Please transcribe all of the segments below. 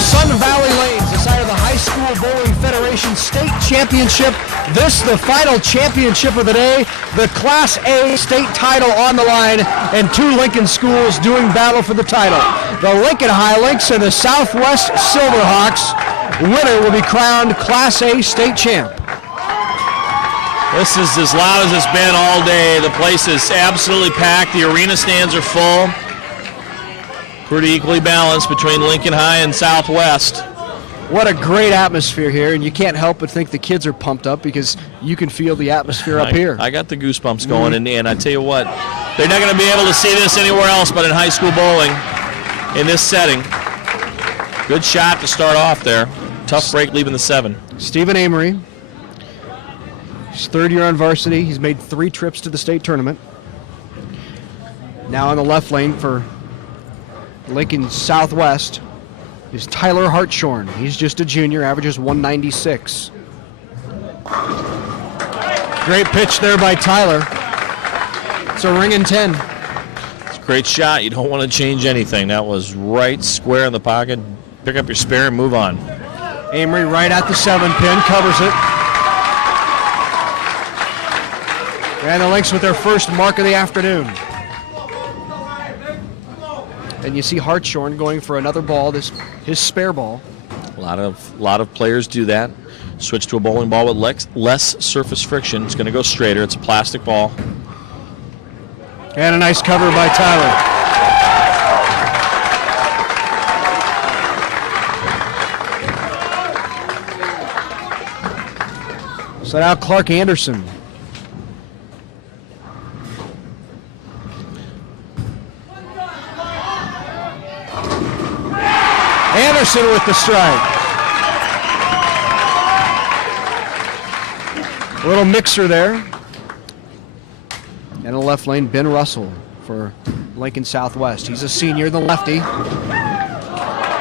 Sun Valley Lanes, the site of the High School Bowling Federation State Championship. This, the final championship of the day. The Class A state title on the line, and two Lincoln schools doing battle for the title. The Lincoln High Lynx and the Southwest Silverhawks. Winner will be crowned Class A state champ. This is as loud as it's been all day. The place is absolutely packed. The arena stands are full. Pretty equally balanced between Lincoln High and Southwest. What a great atmosphere here, and you can't help but think the kids are pumped up because you can feel the atmosphere up here. I got the goosebumps going, and I tell you what, they're not going to be able to see this anywhere else but in high school bowling in this setting. Good shot to start off there. Tough break leaving the 7. Stephen Amory, his third year on varsity. He's made 3 trips to the state tournament. Now on the left lane for Lincoln Southwest is Tyler Hartshorn. He's just a junior, averages 196. Great pitch there by Tyler. It's a ringing 10. It's a great shot. You don't want to change anything. That was right square in the pocket. Pick up your spare and move on. Amory right at the 7 pin, covers it. And the Lynx with their first mark of the afternoon. And you see Hartshorn going for another ball, his spare ball. A lot of players do that. Switch to a bowling ball with less surface friction. It's going to go straighter. It's a plastic ball. And a nice cover by Tyler. So now Clark Anderson. Anderson with the strike. A little mixer there. And in the left lane, Ben Russell for Lincoln Southwest. He's a senior, the lefty.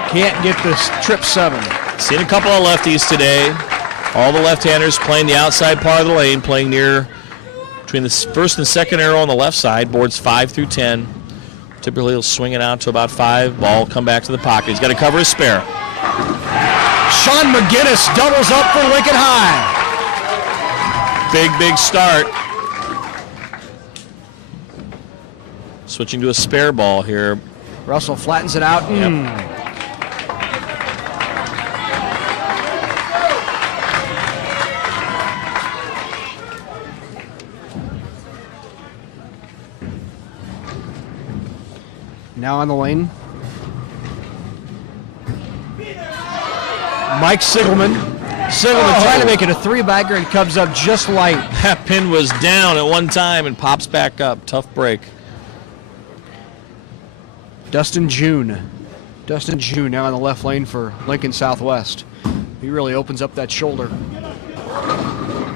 Can't get this trip 7. Seen a couple of lefties today. All the left-handers playing the outside part of the lane, playing near between the first and second arrow on the left side, boards 5 through 10. Typically he'll swing it out to about 5. Ball come back to the pocket. He's got to cover his spare. Sean McGinnis doubles up for Lincoln High. Big start. Switching to a spare ball here. Russell flattens it out. Yep. Now on the lane, Mike Sigelman. Trying to make it a 3-bagger and comes up just light. That pin was down at one time and pops back up. Tough break. Dustin June now on the left lane for Lincoln Southwest. He really opens up that shoulder.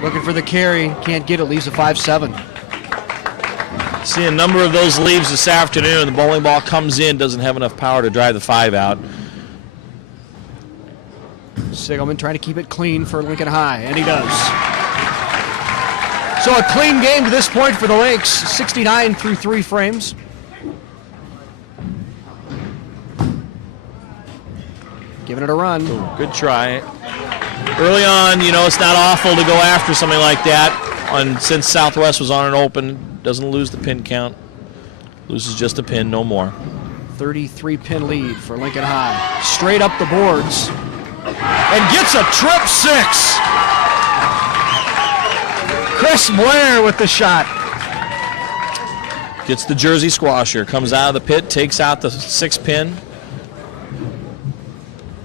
Looking for the carry, can't get it, leaves a 5-7. See a number of those leaves this afternoon. The bowling ball comes in, doesn't have enough power to drive the 5 out. Sigelman trying to keep it clean for Lincoln High, and he does. So a clean game to this point for the Lynx, 69 through 3 frames. Giving it a run. Ooh, good try. Early on, it's not awful to go after something like that. Since Southwest was on an open, doesn't lose the pin count. Loses just a pin, no more. 33-pin lead for Lincoln High. Straight up the boards. And gets a trip 6. Chris Blair with the shot. Gets the jersey squasher. Comes out of the pit, takes out the 6-pin.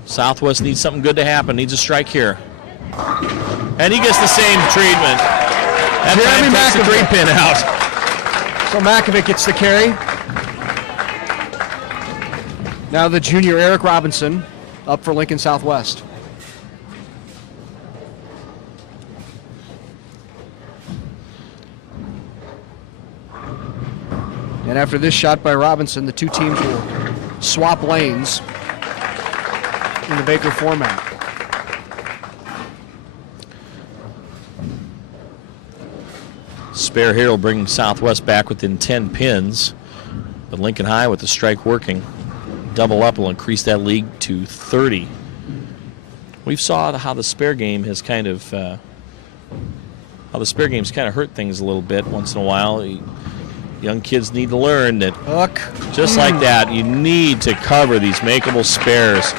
Southwest needs something good to happen. Needs a strike here. And he gets the same treatment. That time takes the 3-pin out. So Makovic gets the carry. Now the junior Eric Robinson up for Lincoln Southwest. And after this shot by Robinson, the two teams will swap lanes in the Baker format. Spare here will bring Southwest back within 10 pins, but Lincoln High with the strike working. Double up will increase that lead to 30. We've saw how the spare game has kind of hurt things a little bit once in a while. Young kids need to learn that just like that, you need to cover these makeable spares.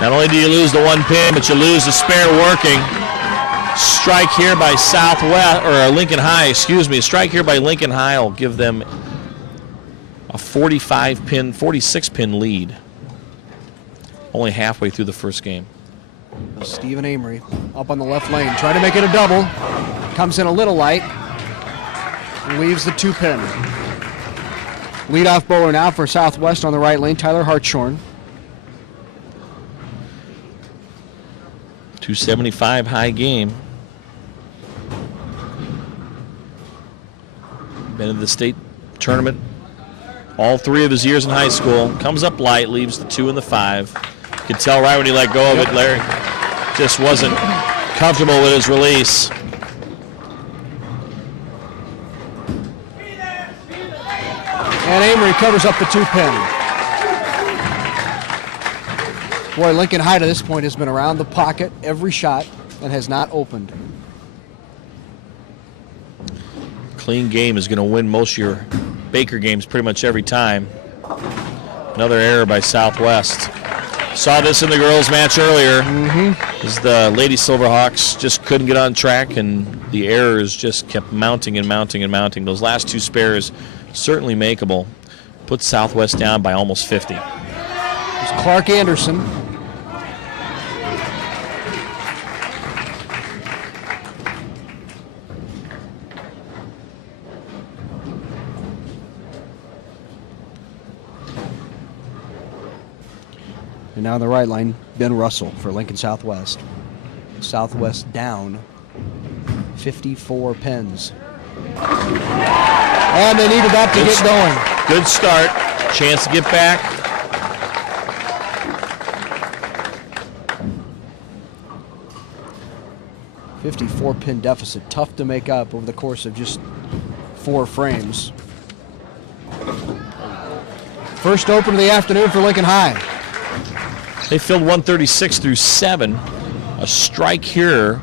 Not only do you lose the one pin, but you lose the spare working. Strike here by Southwest, or Lincoln High, excuse me. A strike here by Lincoln High will give them a 46-pin lead. Only halfway through the first game. Stephen Amory up on the left lane, trying to make it a double. Comes in a little light. Leaves the 2-pin. Leadoff bowler now for Southwest on the right lane, Tyler Hartshorn. 275 high game. Been in the state tournament all 3 of his years in high school. Comes up light, leaves the 2 and the 5. You can tell right when he let go of it, Larry just wasn't comfortable with his release. And Amory covers up the 2-pin. Boy, Lincoln High to this point has been around the pocket every shot and has not opened. Clean game is going to win most of your Baker games pretty much every time. Another error by Southwest. Saw this in the girls' match earlier. As the Lady Silverhawks just couldn't get on track, and the errors just kept mounting and mounting and mounting. Those last 2 spares certainly makeable. Put Southwest down by almost 50. It's Clark Anderson. And now on the right line, Ben Russell for Lincoln Southwest. Southwest down 54 pins. And they needed that to get going. Good start. Chance to get back. $54-pin deficit. Tough to make up over the course of just 4 frames. First open of the afternoon for Lincoln High. They filled 136 through 7. A strike here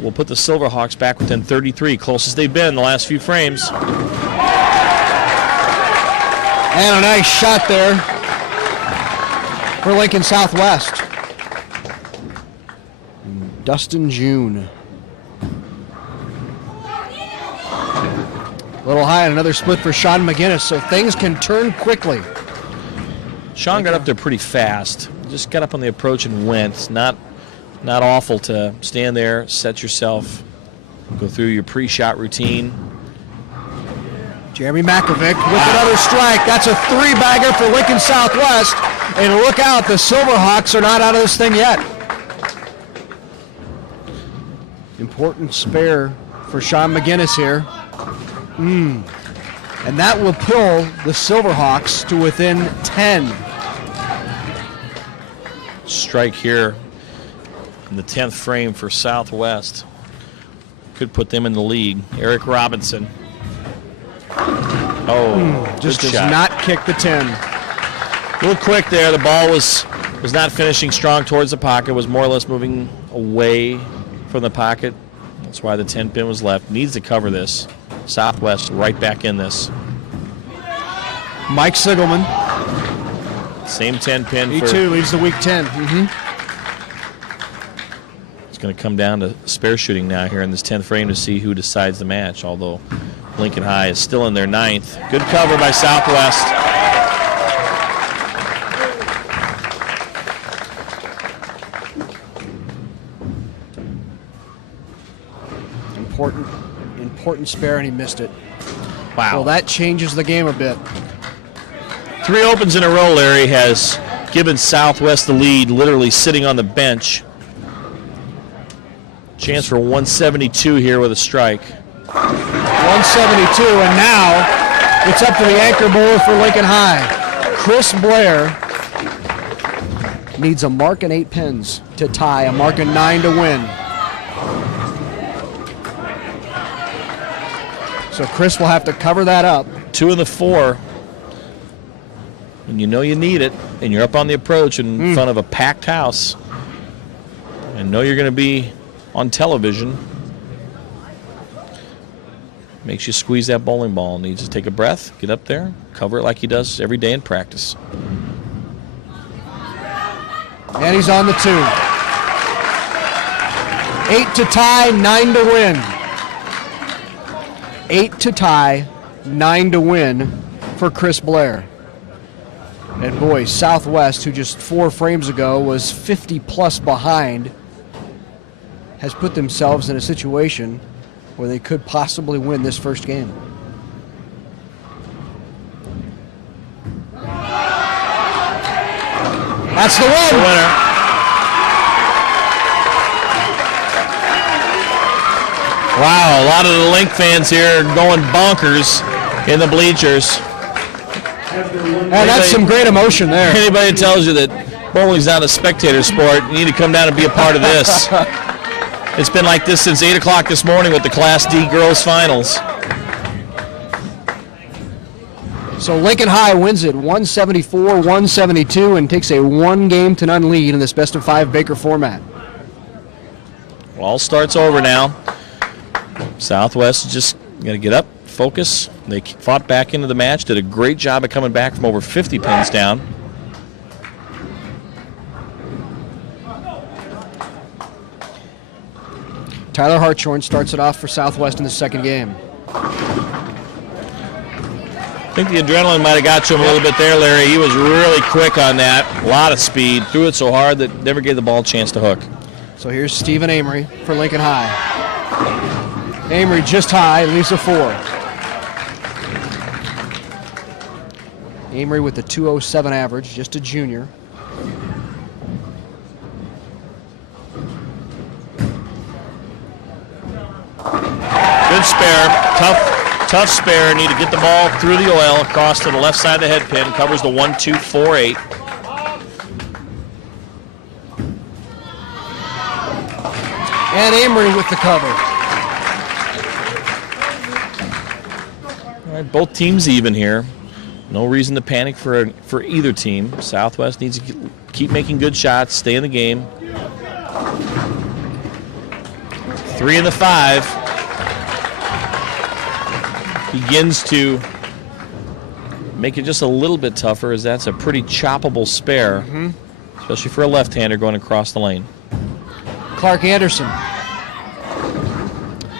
will put the Silverhawks back within 33, closest they've been in the last few frames. And a nice shot there for Lincoln Southwest. Dustin June. A little high and another split for Sean McGinnis, so things can turn quickly. Sean got up there pretty fast. Just got up on the approach and went. It's not awful to stand there, set yourself, go through your pre-shot routine. Jeremy Makovic with another strike. That's a 3-bagger for Lincoln Southwest. And look out, the Silverhawks are not out of this thing yet. Important spare for Sean McGinnis here. And that will pull the Silverhawks to within 10. Strike here in the 10th frame for Southwest. Could put them in the lead. Eric Robinson. Just does not kick the 10. A little quick there. The ball was not finishing strong towards the pocket. Was more or less moving away from the pocket. That's why the 10-pin was left. Needs to cover this. Southwest right back in this. Mike Sigelman. Same 10-pin. He too leaves the week 10. It's going to come down to spare shooting now here in this 10th frame to see who decides the match, although Lincoln High is still in their 9th. Good cover by Southwest. Important spare, and he missed it. Wow. Well, that changes the game a bit. 3 opens in a row, Larry, has given Southwest the lead, literally sitting on the bench. Chance for 172 here with a strike. 172, and now it's up to the anchor bowler for Lincoln High. Chris Blair needs a mark and 8 pins to tie, a mark and 9 to win. So Chris will have to cover that up. 2 in the 4. And you know you need it, and you're up on the approach in front of a packed house, and know you're going to be on television. Makes you squeeze that bowling ball. Needs to take a breath, get up there, cover it like he does every day in practice. And he's on the 2. 8 to tie, 9 to win. 8 to tie, 9 to win for Chris Blair. And boy, Southwest, who just 4 frames ago was 50-plus behind, has put themselves in a situation where they could possibly win this first game. That's the win. The winner. Wow, a lot of the Link fans here going bonkers in the bleachers. And that's some great emotion there. Anybody that tells you that bowling's not a spectator sport, you need to come down and be a part of this. It's been like this since 8 o'clock this morning with the Class D girls finals. So Lincoln High wins it 174-172 and takes a 1-game-to-none lead in this best-of-5 Baker format. All starts over now. Southwest just going to get up, focus. They fought back into the match, did a great job of coming back from over 50 pins down. Tyler Hartshorn starts it off for Southwest in the second game. I think the adrenaline might have got to him a little bit there, Larry. He was really quick on that. A lot of speed. Threw it so hard that never gave the ball a chance to hook. So here's Stephen Amory for Lincoln High. Amory just high, leaves a 4. Amory with the 207 average, just a junior. Good spare, tough spare. Need to get the ball through the oil across to the left side of the head pin. Covers the 1-2-4-8. And Amory with the cover. All right, both teams even here. No reason to panic for either team. Southwest needs to keep making good shots, stay in the game. 3 in the 5. Begins to make it just a little bit tougher, as that's a pretty choppable spare, especially for a left-hander going across the lane. Clark Anderson.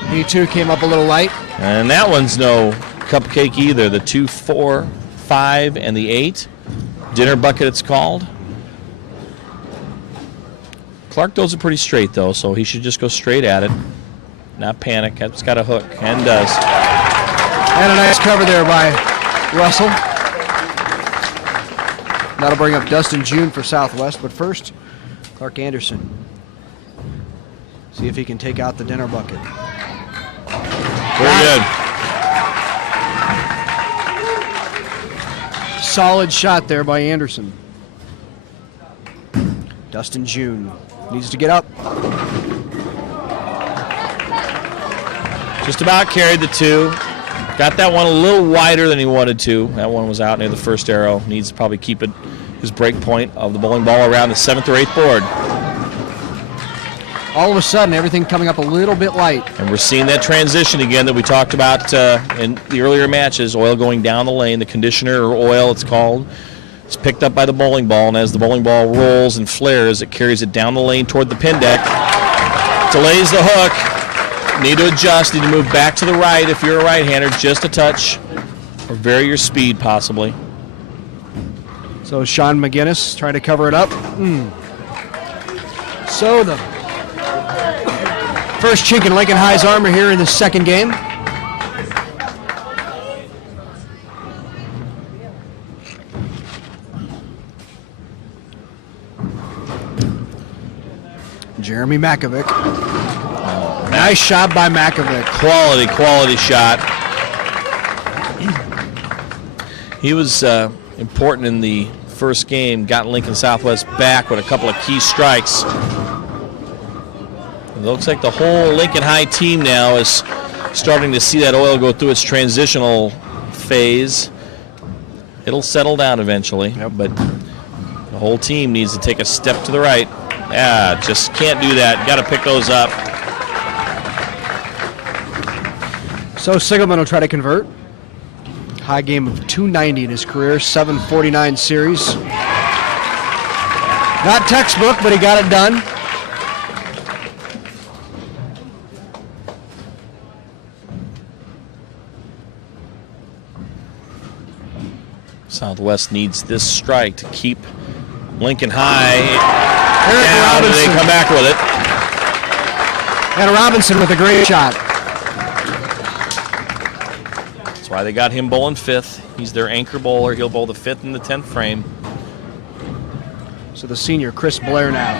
He too came up a little light. And that one's no cupcake either. The 2, 4, 5, and the 8. Dinner bucket it's called. Clark does it pretty straight though, so he should just go straight at it. Not panic. It's got a hook, and does. And a nice cover there by Russell. That'll bring up Dustin June for Southwest, but first, Clark Anderson. See if he can take out the dinner bucket. Very good. Solid shot there by Anderson. Dustin June needs to get up. Just about carried the 2. Got that one a little wider than he wanted to. That one was out near the first arrow. Needs to probably keep it his break point of the bowling ball around the 7th or 8th board. All of a sudden, everything coming up a little bit light. And we're seeing that transition again that we talked about in the earlier matches. Oil going down the lane, the conditioner, or oil it's called. It's picked up by the bowling ball, and as the bowling ball rolls and flares, it carries it down the lane toward the pin deck. Delays the hook. Need to adjust, need to move back to the right if you're a right-hander, just a touch, or vary your speed possibly. So Sean McGinnis trying to cover it up. So the first chink in Lincoln High's armor here in the second game. Jeremy Makovic. Nice shot by Makovic. Quality shot. He was important in the first game, got Lincoln Southwest back with a couple of key strikes. It looks like the whole Lincoln High team now is starting to see that oil go through its transitional phase. It'll settle down eventually, but the whole team needs to take a step to the right. Yeah, just can't do that. Got to pick those up. So Sigelman will try to convert. High game of 290 in his career, 749 series. Not textbook, but he got it done. Southwest needs this strike to keep Lincoln High down, and they come back with it. And Robinson with a great shot. That's why they got him bowling fifth. He's their anchor bowler. He'll bowl the fifth and the 10th frame. So the senior, Chris Blair now.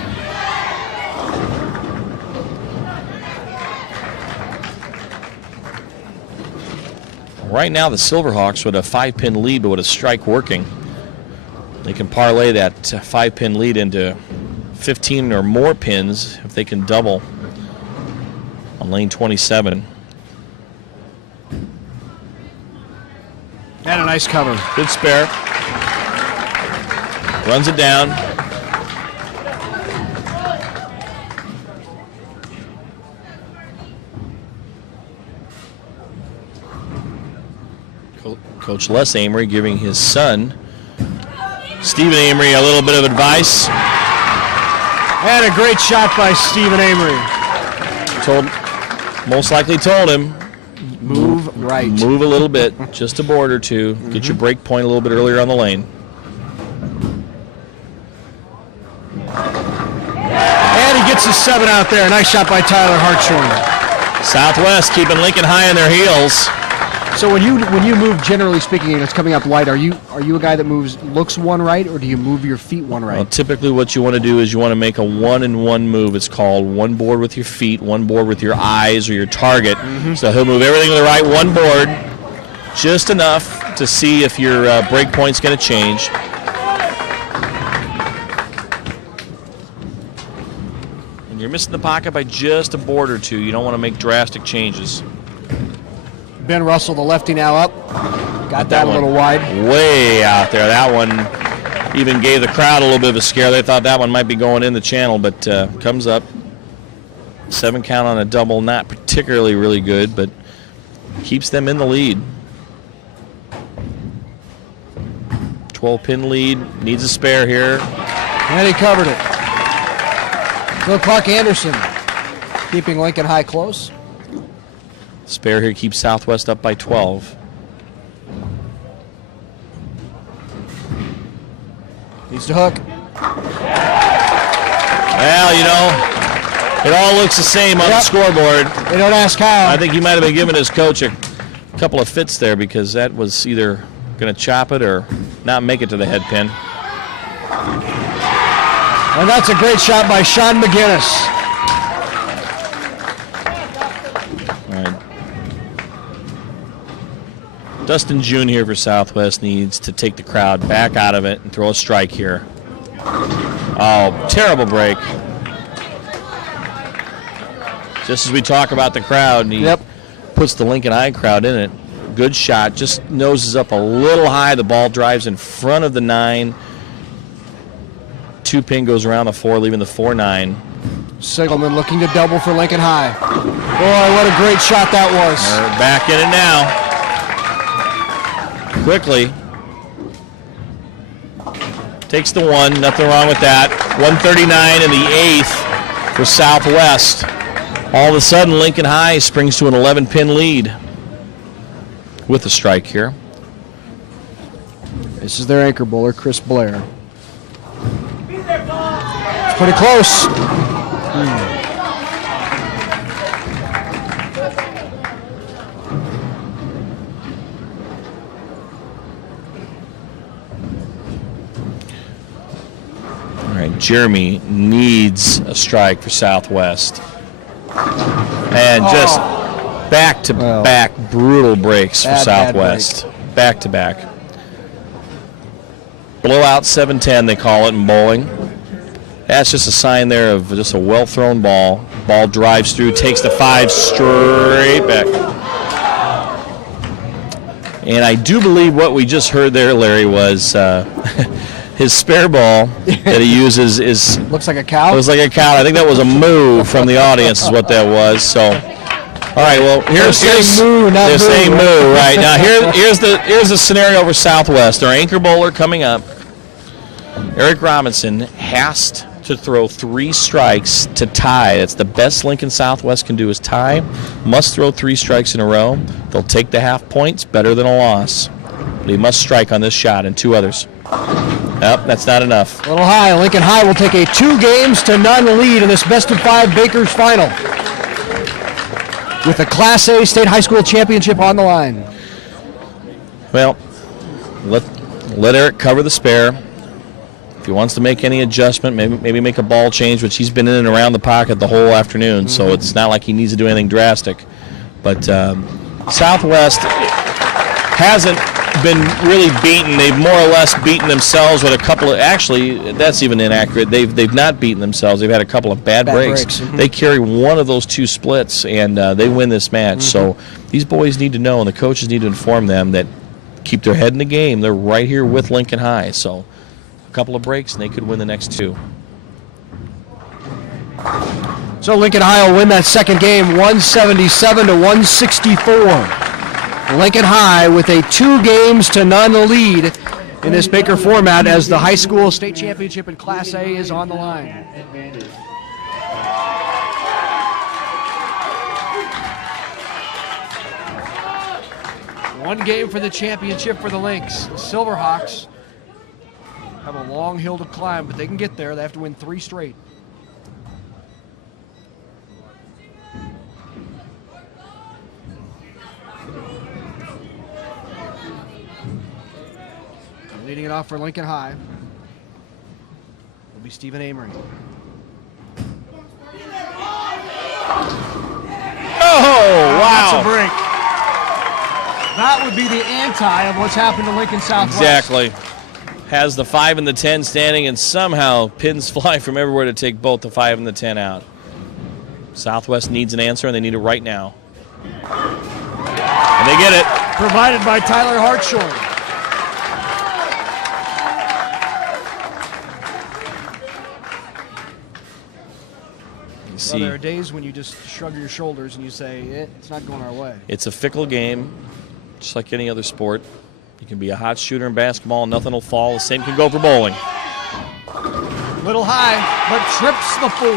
Right now, the Silverhawks with a 5-pin lead, but with a strike working. They can parlay that 5-pin lead into 15 or more pins if they can double on lane 27. And a nice cover. Good spare. Runs it down. Coach Les Amory giving his son, Stephen Amory, a little bit of advice. And a great shot by Stephen Amory. Most likely told him, move right. Move a little bit, just a board or two. Get your break point a little bit earlier on the lane. And he gets his 7 out there. Nice shot by Tyler Hartshorn. Southwest keeping Lincoln High on their heels. So when you move, generally speaking, and it's coming up light, are you a guy that looks one right, or do you move your feet one right? Well, typically what you want to do is you want to make a 1-and-1 move. It's called one board with your feet, one board with your eyes or your target. So he'll move everything to the right, one board, just enough to see if your break point's going to change. And you're missing the pocket by just a board or two. You don't want to make drastic changes. Ben Russell, the lefty, now up. Got that a little wide. Way out there. That one even gave the crowd a little bit of a scare. They thought that one might be going in the channel, but comes up. 7 count on a double, not particularly really good, but keeps them in the lead. 12-pin lead, needs a spare here. And he covered it. Bill Clark Anderson keeping Lincoln High close. Spare here keeps Southwest up by 12. Needs to hook. Well, you know, it all looks the same on the scoreboard. They don't ask how. I think he might have been giving his coach a couple of fits there because that was either going to chop it or not make it to the head pin. And that's a great shot by Sean McGinnis. Dustin June here for Southwest needs to take the crowd back out of it and throw a strike here. Oh, terrible break. Just as we talk about the crowd, and he puts the Lincoln High crowd in it. Good shot, just noses up a little high. The ball drives in front of the 9. 2-pin goes around the 4, leaving the 4-9. Sigelman looking to double for Lincoln High. Boy, what a great shot that was. They're back in it now. Quickly. Takes the 1, nothing wrong with that. 139 in the 8th for Southwest. All of a sudden, Lincoln High springs to an 11-pin lead with a strike here. This is their anchor bowler, Chris Blair. It's pretty close. Jeremy needs a strike for Southwest. And just back-to-back brutal breaks for Southwest. Back-to-back. blowout 7-10, they call it in bowling. That's just a sign there of just a well-thrown ball. Ball drives through, takes the 5 straight back. And I do believe what we just heard there, Larry, was his spare ball that he uses is... Looks like a cow? Looks like a cow. I think that was a moo from the audience is what that was. So, all right, well, here's moo, not they're moo, saying right? moo, right. Now, here's the scenario for Southwest. Our anchor bowler coming up, Eric Robinson, has to throw 3 strikes to tie. That's the best Lincoln Southwest can do is tie. Must throw 3 strikes in a row. They'll take the half points, better than a loss. But he must strike on this shot and 2 others. Yep, that's not enough. A little high. Lincoln High will take a 2-0 lead in this best-of-5 Bakers final, with the Class A State High School Championship on the line. Well, let Eric cover the spare. If he wants to make any adjustment, maybe make a ball change, which he's been in and around the pocket the whole afternoon, so it's not like he needs to do anything drastic. But Southwest hasn't been really beaten. They've more or less beaten themselves with a couple of, actually, that's even inaccurate. They've not beaten themselves. They've had a couple of bad breaks. They carry one of those 2 splits, and they win this match. So these boys need to know, and the coaches need to inform them that keep their head in the game. They're right here with Lincoln High. So a couple of breaks, and they could win the next 2. So Lincoln High will win that second game, 177-164. Lincoln High with a 2-0 lead in this Baker format as the high school state championship in Class A is on the line. One game for the championship for the Lynx. Silverhawks have a long hill to climb, but they can get there. They have to win 3 straight. Leading it off for Lincoln High will be Stephen Amory. Oh, wow. That's a break. That would be the anti of what's happened to Lincoln Southwest. Exactly. Has the 5 and the 10 standing, and somehow pins fly from everywhere to take both the 5 and the 10 out. Southwest needs an answer, and they need it right now. And they get it. Provided by Tyler Hartshorn. Well, there are days when you just shrug your shoulders and you say, it's not going our way. It's a fickle game, just like any other sport. You can be a hot shooter in basketball and nothing will fall. The same can go for bowling. Little high, but trips the 4.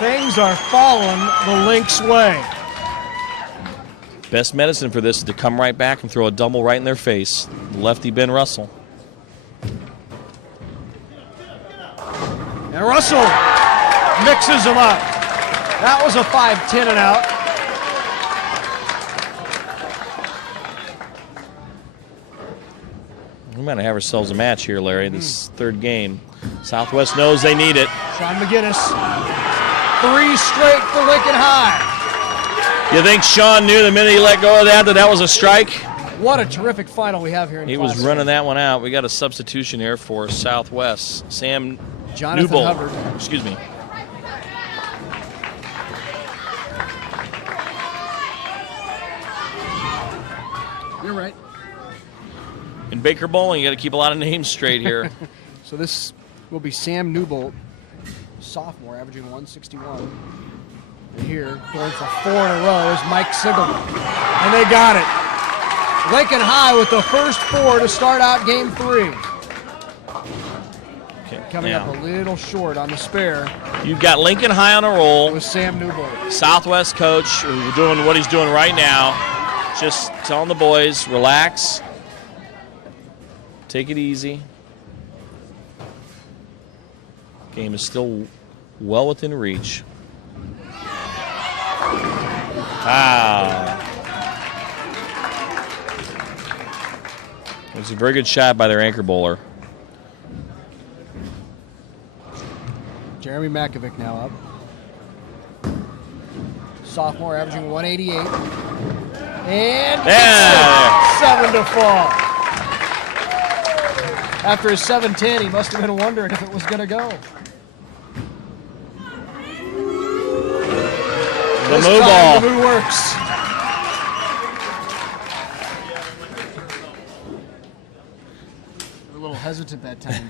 Things are falling the Lynx way. Best medicine for this is to come right back and throw a double right in their face. Lefty Ben Russell. And Russell mixes them up. That was a 5-10 and out. We might have ourselves a match here, Larry, this 3rd game. Southwest knows they need it. Sean McGinnis, 3 straight for Lincoln High. You think Sean knew the minute he let go of that was a strike? What a terrific final we have here in He was running that one out. We got a substitution here for Southwest. Sam Jonathan Newbold. Hubbard. Excuse me. You're right. In Baker Bowling, you got to keep a lot of names straight here. So this will be Sam Newbold, sophomore, averaging 161. And here, going for 4 in a row, is Mike Sigelman. And they got it. Lincoln High with the first 4 to start out game 3. Okay, Coming up a little short on the spare. You've got Lincoln High on a roll. With Sam Newbold. Southwest coach doing what he's doing right now. Just telling the boys, relax. Take it easy. Game is still well within reach. Wow. It was a very good shot by their anchor bowler. Jeremy Makovic now up. Sophomore averaging 188. And 7 to fall. After his 7-10, he must have been wondering if it was going to go. The move ball. The move works. A little hesitant that time.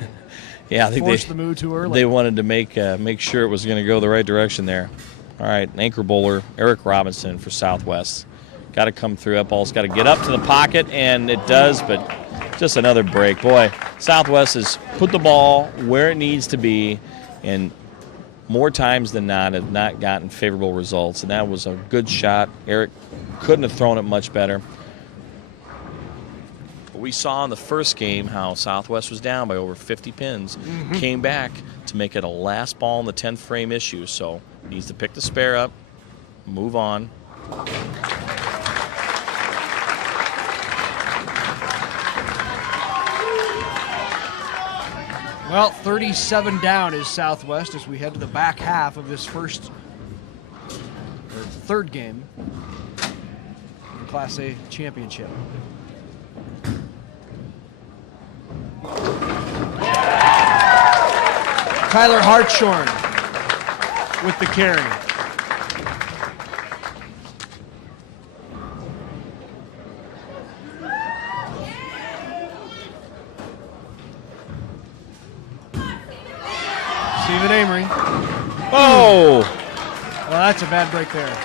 Yeah, I think forced the move too early. They wanted to make sure it was going to go the right direction there. All right, an anchor bowler, Eric Robinson for Southwest. Got to come through. That ball's got to get up to the pocket, and it does, but just another break. Boy, Southwest has put the ball where it needs to be, and more times than not have not gotten favorable results, and that was a good shot. Eric couldn't have thrown it much better. But we saw in the first game how Southwest was down by over 50 pins, came back to make it a last ball in the 10th frame issue, so needs to pick the spare up, move on. Well, 37 down is Southwest as we head to the back half of this third game in the Class A championship. Tyler Hartshorn with the carry. Stephen Amory. Oh! Well, that's a bad break there.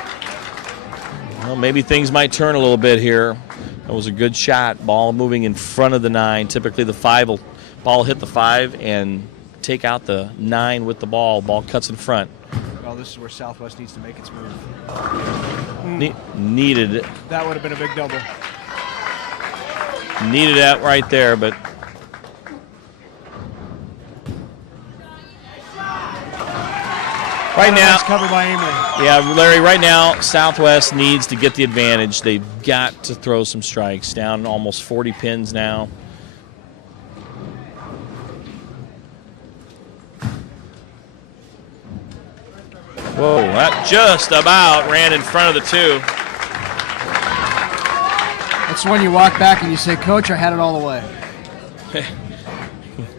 Well, maybe things might turn a little bit here. That was a good shot. Ball moving in front of the 9. Typically the 5 will ball hit the 5 and take out the 9 with the ball. Ball cuts in front. Well, this is where Southwest needs to make its move. Needed it. That would have been a big double. Needed that right there, but right now, that's covered by Amory. Yeah, Larry, right now, Southwest needs to get the advantage. They've got to throw some strikes. Down almost 40 pins now. Whoa, that just about ran in front of the 2. That's when you walk back and you say, Coach, I had it all the way.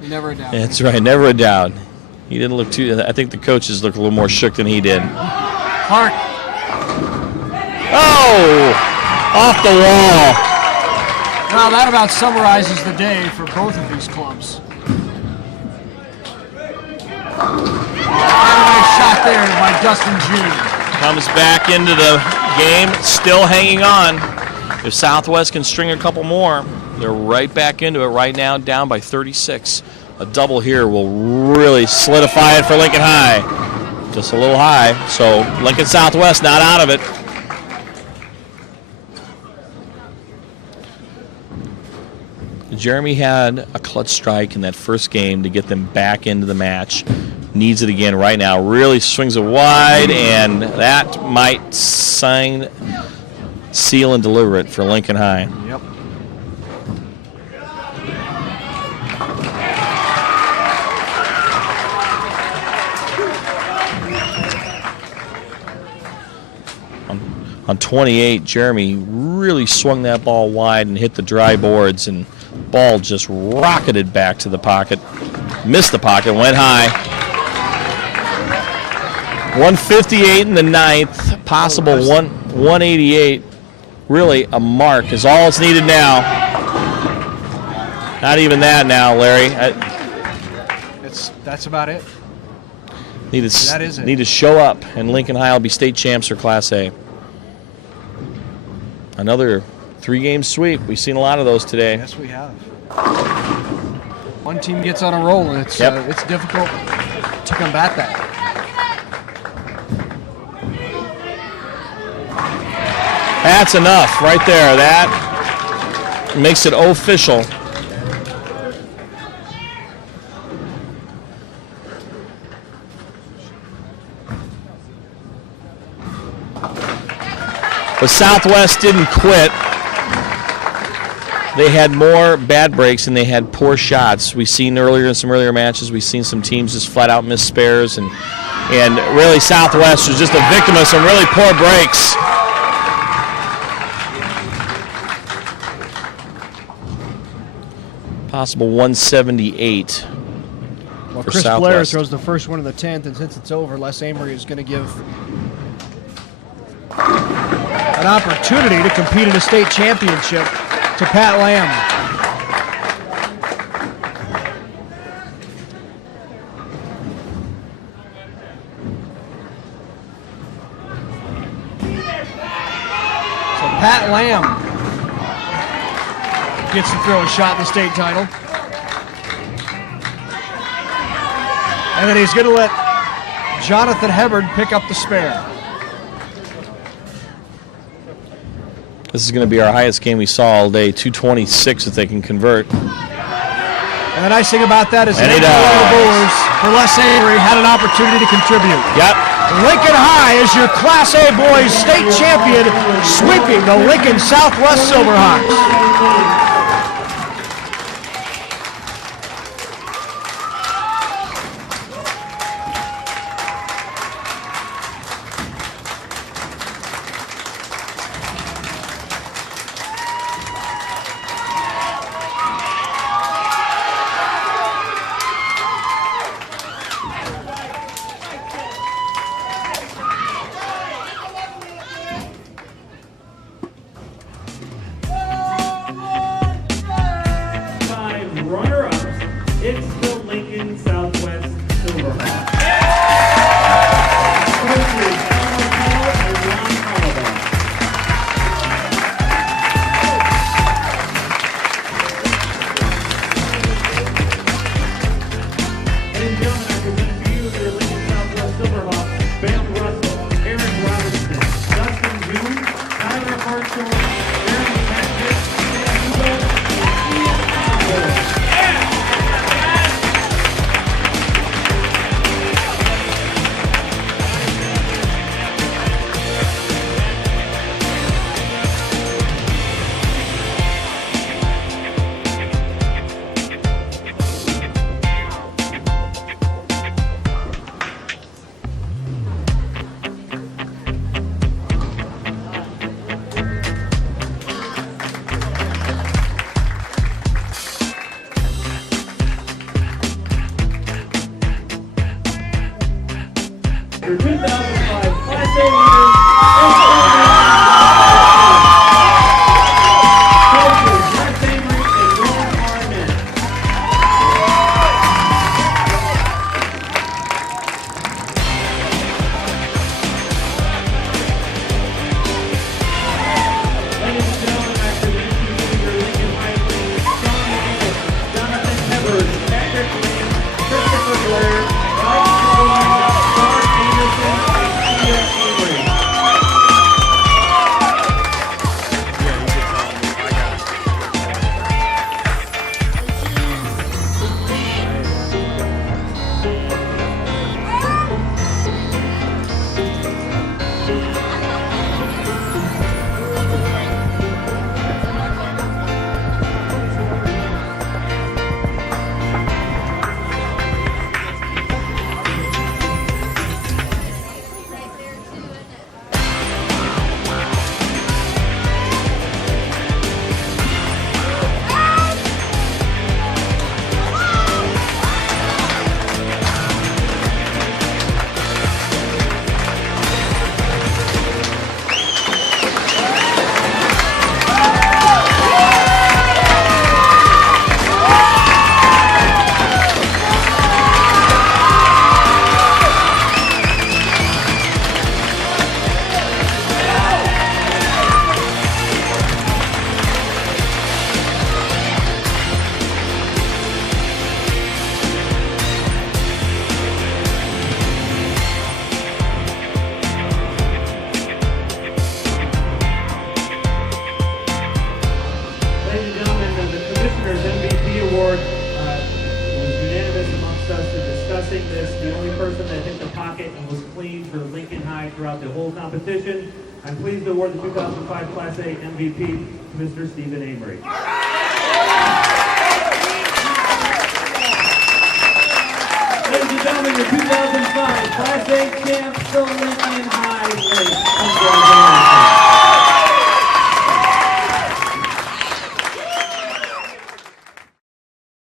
Never a doubt. That's right, never a doubt. He didn't look too. I think the coaches looked a little more shook than he did. Hart. Oh! Off the wall. Well, that about summarizes the day for both of these clubs. Nice shot there by Dustin June. Comes back into the game, still hanging on. If Southwest can string a couple more, they're right back into it right now, down by 36. A double here will really solidify it for Lincoln High. Just a little high, so Lincoln Southwest not out of it. Jeremy had a clutch strike in that first game to get them back into the match. Needs it again right now. Really swings it wide, and that might seal and deliver it for Lincoln High. Yep. On 28, Jeremy really swung that ball wide and hit the dry boards, and ball just rocketed back to the pocket. Missed the pocket, went high. 158 in the 9th, possible 188. Really a mark is all it's needed now. Not even that now, Larry. That's about it. Need to show up, and Lincoln High will be state champs for Class A. Another 3-game sweep. We've seen a lot of those today. Yes, we have. One team gets on a roll, and it's difficult to combat that. That's enough right there. That makes it official. But Southwest didn't quit. They had more bad breaks and they had poor shots. We've seen in some earlier matches, we've seen some teams just flat out miss spares, and really Southwest was just a victim of some really poor breaks. possible 178. Well, for Chris Blair Southwest. throws the first one in the 10th, and since it's over, Les Amory is going to give an opportunity to compete in a state championship to Pat Lamb. So Pat Lamb gets to throw a shot at the state title. And then he's going to let Jonathan Hebard pick up the spare. This is going to be our highest game we saw all day, 226 if they can convert. And the nice thing about that is And that he the does. Brewers, for Les Amory, had an opportunity to contribute. Yep. Lincoln High is your Class A boys state champion, sweeping the Lincoln Southwest Silverhawks. Runner-ups, it's the Lincoln Southwest Silverhawks. Coaches Elmer Paul and Ron Hollabaugh. Ladies and gentlemen, I present to you your Lincoln Southwest Silverhawks, Ben Russell, Eric Robertson, Dustin June, Tyler Hartzell, Jeremy Patrick, Sam Hugo, and Ian Allen. Your 2005 Class A leaders, coaches Les Amory and Ron Harmon. Ladies and gentlemen, I present to you your Lincoln High leaders, Sean Davis, Jonathan Hebard, Patrick Lamb, Christopher Blair, Mike Sullivan, Mark Anderson, and Tia Amory. Ladies and gentlemen, the Commissioner's MVP Award was unanimous amongst us in discussing this. The only person that hit the pocket and was clean for Lincoln High throughout the whole competition. I'm pleased to award the 2005 Class A MVP to Mr. Stephen Amory. Ladies and gentlemen, your 2005 Class A champ, the